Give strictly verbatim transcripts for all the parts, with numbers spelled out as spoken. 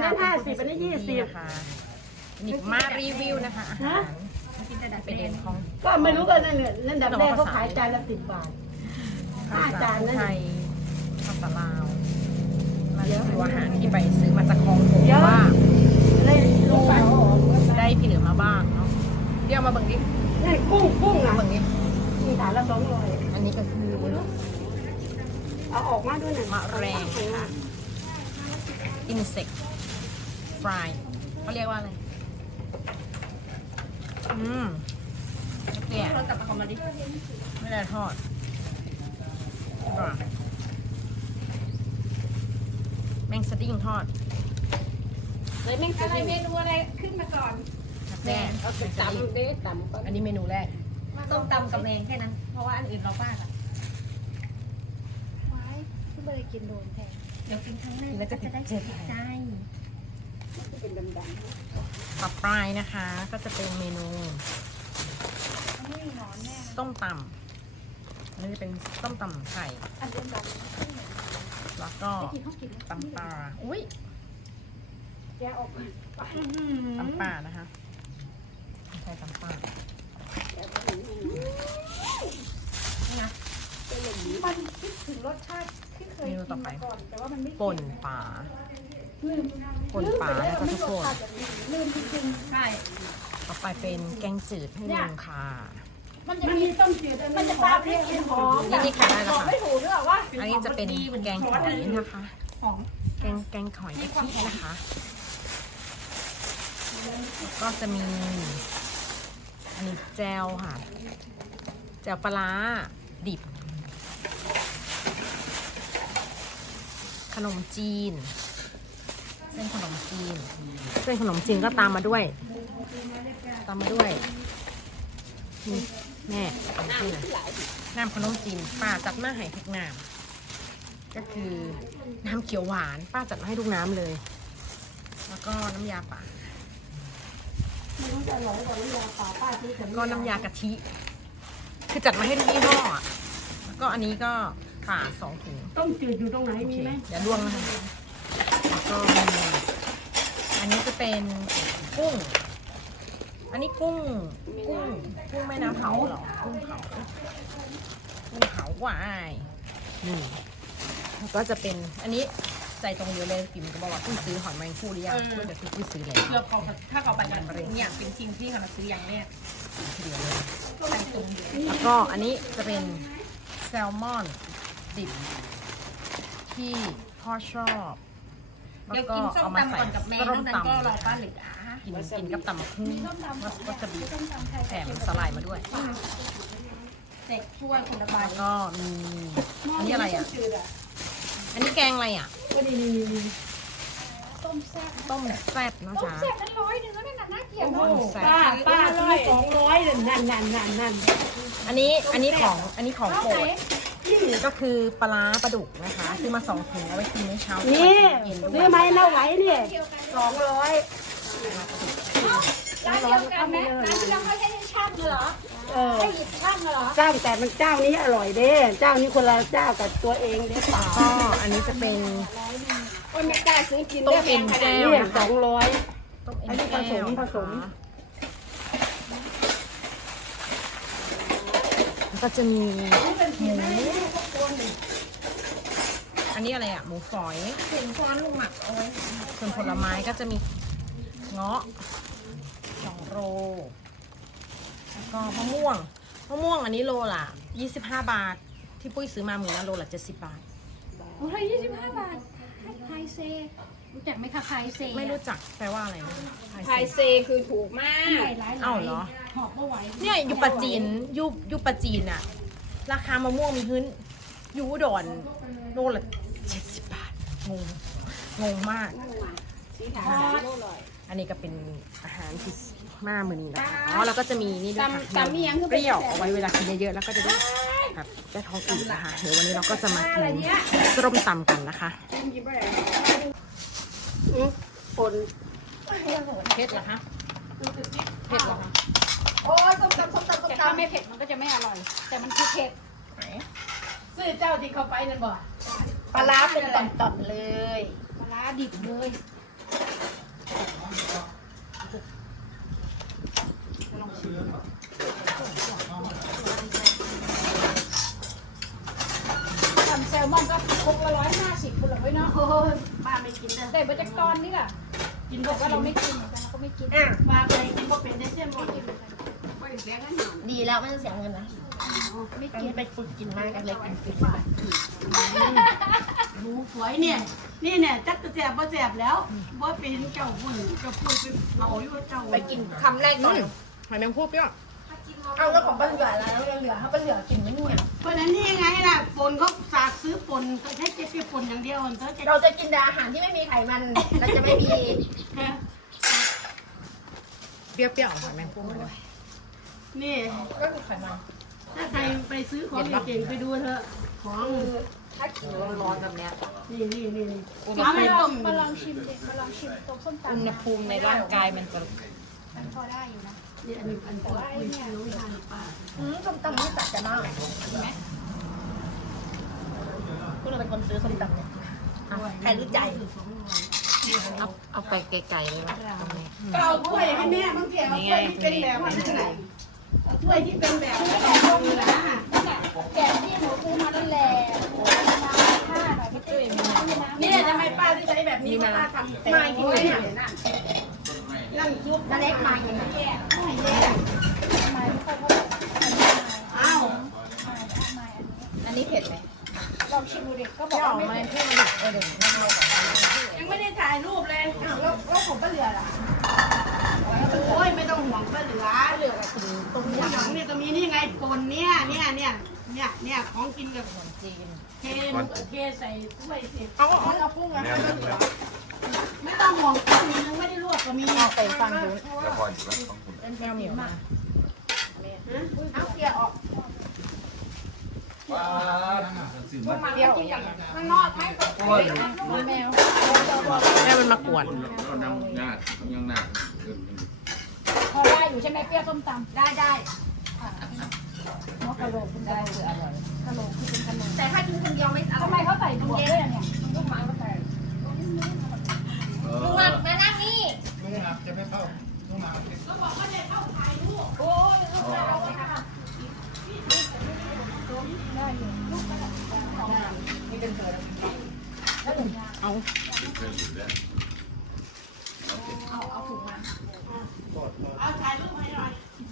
นั้นห้าสิบอันนี้ยี่สิบค่ะนี่มารีวิวนะคะอาหารเป็นเด่นของก็ไม่รู้กันนั่นเนี่ยนั่นดับแรกเขาขายจานละสิบบาทห้าจานนั่นไทยภาษาลาวมารีวิวอาหารที่ไปซื้อมาจากคลองผมว่าได้ลูกไปได้พี่เหลือมาบ้างเนาะเดี๋ยวมาเบิ่งดินี่กุ้งกุ้งอ่ะเบิ่งดิมีฐานละสองร้อยอันนี้ก็คือเอาออกมาด้วยหน่อยมะแรงค่ะ insect fry เขาเรียกว่าอะไรอืมเนี่ยเราจับมาเขามาดิไม่ได้ทอดแมงสดิ้งทอดเลยแม่งอะไรเมนูอะไรขึ้นมาก่อนกับแด้เอาไปตำเด้ตำก่อนอันนี้เมนูแรกต้มตำกับแมงแค่นั้น เพราะว่าอันอื่นเราป้าอะไว้ที่ไม่ได้กินโดนแทนเดี๋ยวกินครั้งแรกแล้วก็จะได้ติดใจเป็นดำต่อไปนะคะ ก็จะเป็นเมนูอันนี้มีหนอนแน่ส้มตำอันนี้จะเป็นส้มตำไข่อันเดียวกันแล้วก็กินเขากินตำปลาอุ้ยแกออกมาตำปลานะคะใช่ตำปลามันคิดถึงรสชาติที่เคยกินมาก่อนแต่ว่ามันไม่ป่นปลาป่นปลาแล้วก็ทุกคนลืมจริงๆใช่ต่อไปเป็นแกงจืดให้ลุงค่ะมันจะมีต้มจืดมันจะปลาพริกกลิ่นหอมนี่นี่ค่ะได้แล้วค่ะไม่ถูกด้วยหรอว่าอันนี้จะเป็นแกงหอยนะคะของแกงแกงหอยกะทินะคะแล้วก็จะมี อันนี้แจวค่ะ แจวปลาร้าดิบ ขนมจีน เส้นขนมจีน เส้นขนมจีนก็ตามมาด้วย ตามมาด้วยนี่แม่ขนมจีนน้ำขนมจีนป้าจัดมาให้ทุกน้ำก็คือน้ำเขียวหวานป้าจัดมาให้ทุกน้ำเลย แล้วก็น้ำยาป่าไม่รู้จะอร่อยกว่าน้ำยาป่าป้าที่ฉันก็น้ำยากะทิ คือจัดมาให้ทุกยี่ห้ออะแล้วก็อันนี้ก็ป่าสองถุงต้มจืดอยู่ตรงไหนโอมีเคไหมเดี๋ยวลวงนะคะแล้วก็มีอันนี้จะเป็นกุ้ง อันนี้กุ้ง กุ้ง กุ้งแม่น้ำเผาเหรอ กุ้งเผา กุ้งเผาวายนี่แล้วก็จะเป็น อันนี้ใส่ตรงเดียวเลยปิ่มก็บอกว่าเพิ่งซื้อหอยแมงภู่หรือยังเพื่อจะซื้อซื้อแล้วเราเขาถ้าเขาไปกันเนี่ยเป็นทีมที่เขาซื้ออย่างเนี้ยทีเดียวเลยก็ไปตรงเดียวแล้วก็อันนี้จะเป็นแซลมอนดิบที่พ่อชอบเดี๋ยวกินส้มตำก่อนกับแม่นอกนั้นก็รอป้าเหลือกินกินกับตำบักหุ่งวัสบิแถมสไลด์มาด้วยเด็กช่วยคนละใบแล้วก็มีอันนี้อะไรอ่ะ อันนี้แกงอะไรอ่ะก็ดีดีดีต้มแซ่บต้มแซ่บนะต้มจ๊ะแซ่บนั้นร้อยหนึ่งแล้วนั่นน่ะน่าเกลียดโอ้เนาะโหป้าป้าซื้อสองร้อยนั่นนั่นนั่นนั่นนั่นอันนี้อันนี้ของอันนี้ของโปรดก็คือปลาร้าปลาดุกนะคะซื้อมาสองถุงเอาไว้กินมื้อเช้านี่เย็นด้วซื้อย ไหมเราไหวเนี่ยเดียวกันสองร้อยร้านเดียวกันไหมร้านที่เราไม่ให้ช่างเหรอเออให้หยิบช่างเหรอเจ้าแต่มันเจ้านี้อร่อยเด้เจ้านี้คนละเจ้ากับตัวเองเด้เปล่าก็อันนี้จะเป็นโอ้ยไม่กล้าซื้อกินต้ได้มแพเอ็งนขแก้นาดวนี้นะสคะองร้อยต้มเอ็อันนนี้แก้วผสมผสมนะคะแล้วก็จะมีหมูอันนี้อะไรอ่ะหมูฝอยถึงช้อนลุงหมักเอาไว้ส่วนผลไม้ก็จะมีเงาะสองโลแล้วก็มะม่วงมะม่วงอันนี้โลละยี่สิบห้าบาท ที่ปุ้ยซื้อมาหมื่นละโลละเจ็ดสิบบาทโอ้ยยี่สิบห้าบาทไทยเซรู้จักไหมคะไทยเซไม่รู้จักแปลว่าอะไรนะไทยเซคือถูกมากเอ้าเหรอหอบไม่ไหวเนี่ยอยู่ปัจจีนอยู่อยู่ปัจจีนอะราคามะม่วงมีพื้นอยู่อุดรโลละเจ็ดสิบบาท งง งงมาก อันนี้ก็เป็นอาหารที่มามือนี้นะคะอ๋อแล้วก็จะมีนี่ด้วยค่ะเปรี้ยวเอาไว้เวลากินเยอะๆแล้วก็จะได้แบบได้ท้องอืดนะคะเดี๋ยววันนี้เราก็จะมากินส้มตำกันนะคะคนเผ็ดเหรอคะเผ็ดเหรอคะโอ้ยส้มตำส้มตำส้มตำแต่ถ้าไม่เผ็ดมันก็จะไม่อร่อย แต่มันคือเผ็ดซื้อเจ้าที่เขาไปนั่นบ่ปลาร้าเป็นต่อนๆเลยปลาร้าดิบเลยทำแซลมอนก็คงละร้อยห้าสิบคุณหรอเนาะโอ้ยป้าไม่กินนะแต่บัจจกรนี่แหละกินบอกว่าเราไม่กินแต่เราก็ไม่กินอ่ะป้าไปกินก็เป็นได้เช่นหมดดีแล้วไม่ต้องเสียเงินนะไม่กินไปฝึกกินมากกันเลยกินฟินไปหมูฝอยเนี่ยนี่เนี่ยจักจะแสบบ่แสบแล้วบ่เป็นเจ้าบุญเจ้าพูดไปเราอยู่เจ้าไปกินคำแรกก่อนหอยแมงภู่เปรี้ยวเอาแล้วของป้าเหลือแล้วยังเหลือเขาป้าเหลือกินไม่เนี่ยเพราะนั้นนี่ไงล่ะปนเขาฝากซื้อปนเขาใช้เจ๊ปนอย่างเดียวเธอจะเราจะกินแต่อาหารที่ไม่มีไขมันเราจะไม่มีเปรี้ยวๆหอยแมงภู่เลยนี่ก็คือไขมันถ้าใครไปซื้อของเก่งๆไปดูเถอะของถ้ากินร้อนๆแบบเนี้ยนี่นี่นี่นี่มาไม่ลต้อมงมาลองชิมเด็กมาลองชิมต้มส้มตำอุณหภูมิในร่างกายมันจะมันพอได้อยู่นะนี่อันนี้อันนี้คุยน้องทานป้าอืมส้มตำนี่จัดกันมากคุณเราเป็นคนซื้อส้มตำเนี่ยใครรู้ใจเอาเอาไปไกลๆเลยวะตรงนี้ก็เอาถ้วยให้แม่บางทีเอาถ้วยที่เป็นแบบนั้นไหนเอาถ้วยที่เป็นแบบแบบนี้นะแกะที่หนูซื้อมานั่นแหละมาห้าหน่อยพี่จุ้ยมีน้ำมีน้ำนี่ทำไมป้าที่ใช้แบบนี้ป้าทำไม่กินเนี่ยนั่งซุปนาเล็กมาอย่างนี้ไม่แย่ทำไมไม่ค่อยเขาอ้าวอันนี้เผ็ดไหมลองชิมดูเด็กก็บเปอกรี้ยวว่าไหมไม่ที่มันเออเดี๋ยวยังไม่ได้ถ่ายรูปเลยอ้าวแล้วแล้วผมป้าเหลือล่ะโอ้ยไม่ต้องห่วงป้าเหลือเหลือกับคุณต้มหมูยำหยองเนี่ยก็มีนี่ไงปนเนี่ยเนี่ยเนี่ยเนี่ยเนี่ยของกินกับจีนเทเทใส่ถ้วยสิเอาเอาเอาพุ่งอ่ะไม่ต้องห่วงกุ้งยังไม่ได้ลวกก็มีเอาไปฟังดูแล้วพออยู่แล้วต้องคุณเป็นแมวเหมียวมาเอาเกลียออกว้าสื่อมาเปรี้ยวข้างนอกไหมโอ้ยแมวแม่มันมากวนเรานำหน้าต้องยังหน้าพอได้อยู่ใช่ไหมเปรี้ยวส้มตำได้ได้หัวกะโหลกคุณได้คืออร่อยกะโหลกคือเป็นกะโหลกแต่ถ้ากินคนเดียวไม่อร่ทำอยไมเขาใส่ถั่วด้วยเนี่ยลูกหมาก็ใส่เอลุงอมามานั่งนี่เอาเอาถ่ายรูปให้หน่อย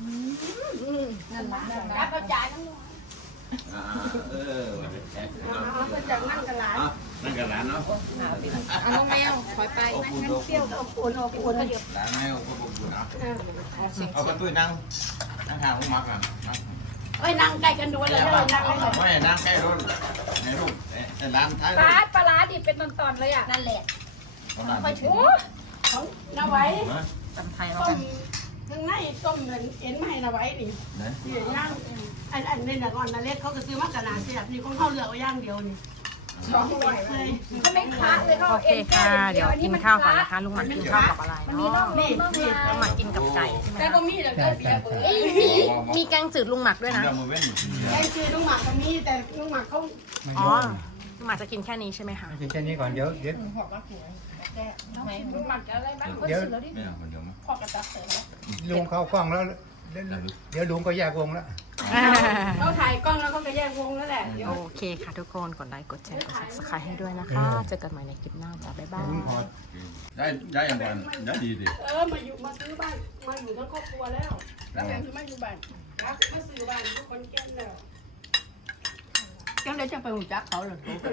รับกระจายทั้งหมดอ่าเออเอาไปจากนั่งกันหลานนั่งกับร้านเนาะเอาน้องแมวคอยไปเอาคุณเอาเปรี้ยวอบอุ่นอบอุ่นร้านแม่เอาคุณคุณเอาเอากระตุ้ยนั่งนั่งทางผมมักอ่ะเอ้ยนั่งใกล้กันดูเลยเลยนั่งเลยไม่นั่งใกล้รถในรูปแต่ร้านท้ายปลาปลาร้าดิบเป็นตอนๆเลยอ่ะนั่นแหละประมาณค่อยถึงเขานาไว้จำไทยแล้วต้กัมนข้างในต้มเงินเอ็นไม่ให้นาไว้นี่นะนี่ย่างอันอันนี้น่ะก่อนนาเล็กเขาก็ซื้อมากระนาเสียบนี่ของเขาเลือกเอาย่างเดียวนี่สองร้อยเลยก็ไม่คละเลยเขาโอเคค่ะ เดี๋ยวกินข้าวก่อนนะคะ ลุงหมันกินข้าวกับอะไรมันมีน่องเนาะน่องนี่น่องนี่ลุงหมันกินกับไก่ใช่ไหมแต่คะก็มีแต่ก็เสียเบอร์เอ้ยมีมีแกงจืดลุงหมักด้วยนะเดี๋ยวมือเว้นแกงจืดลุงหมักก็มีแต่ลุงหมักเขาอ๋อลุงหมักจะกินแค่นี้ใช่ไหมคะกินแค่นี้ก่อนเดี๋ยวเดี๋ยวหมักอะไรบ้างเดี๋ยวไม่เอาคนเดียวมั้ยพอกระตับเสร็จแล้วลุงเข้ากล้องแล้วเดี๋ยวเดี๋ยวลุงก็แยกวงแล้วเขาถ่ายกล้องแล้วเขาก็แยกวงแล้วแหละเดี๋ยวโอเคค่ะทุกคน กดไลค์ กดแชร์ กด subscribe ให้ด้วยนะคะ เจอกันใหม่ในคลิปหน้าจ้าบ๊ายบายลุงขอได้ได้อย่างไรได้ดีดิเออมาอยู่มาซื้อบ้านมาอยู่ทั้งครอบครัวแล้วแล้วแม่คือมาอยู่บ้านครับมาซื้อบ้านทุกคนแก่นแล้วจังเลยจะไปหุ่นจักเขาเหรอ